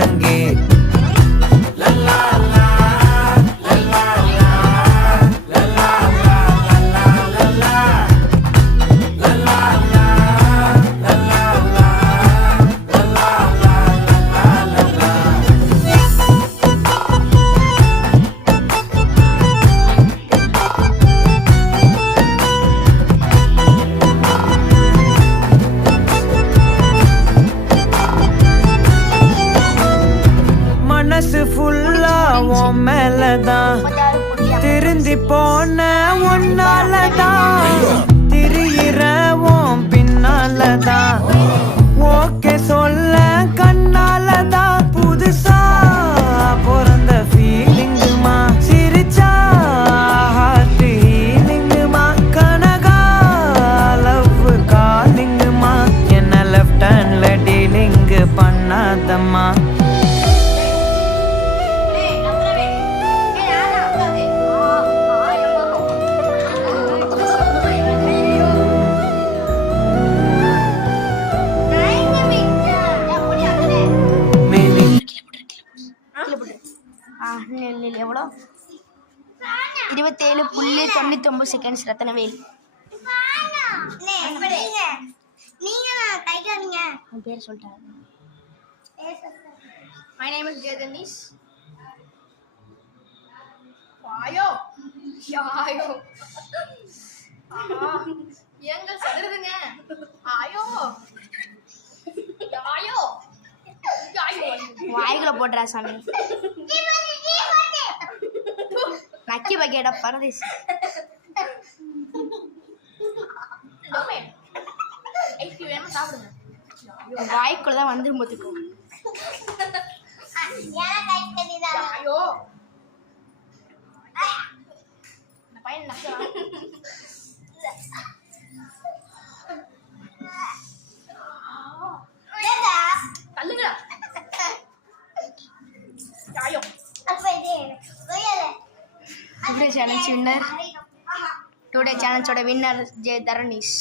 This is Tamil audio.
முழங்கே. மனசு ஃபுல்லா உன் மேலதான், திருந்தி போன ஒன்னாலதான், திரியிற உன் பின்னாலதான், ஓகே சொல்ல கண்ணாலதான், புதுசா பிறந்த ஃபீலிங்குமா, சிரிச்சா ஹார்ட் ஹீலிங்குமா, கனகா லவ் காலிங்குமா, என்ன லெஃப்ட் ஹேண்ட்ல டீலிங் பண்ணாதம்மா. எவ்வளோ 27.99 செகண்ட்ஸ். ரத்தனவேல் உன் பேர் சொல்லிட்டாங்க. My name is Jayanish. ஆயோ ஆயோ எங்கள் சதுருதுங்க. ஆயோ ஆயோ வாய்களை போடுறா சாமி. நக்கி பக்கேடா பரதேசி. சாப்பிடுங்க. வாய்க்குள்ளதான் வந்து முத்துக்கும். ஐயோ பையன் தள்ளுங்க. ஐயோ டுடே சேலஞ்ச் வின்னர். டுடே சேலஞ்சோட வின்னர் ஜெய தரணிஷ்.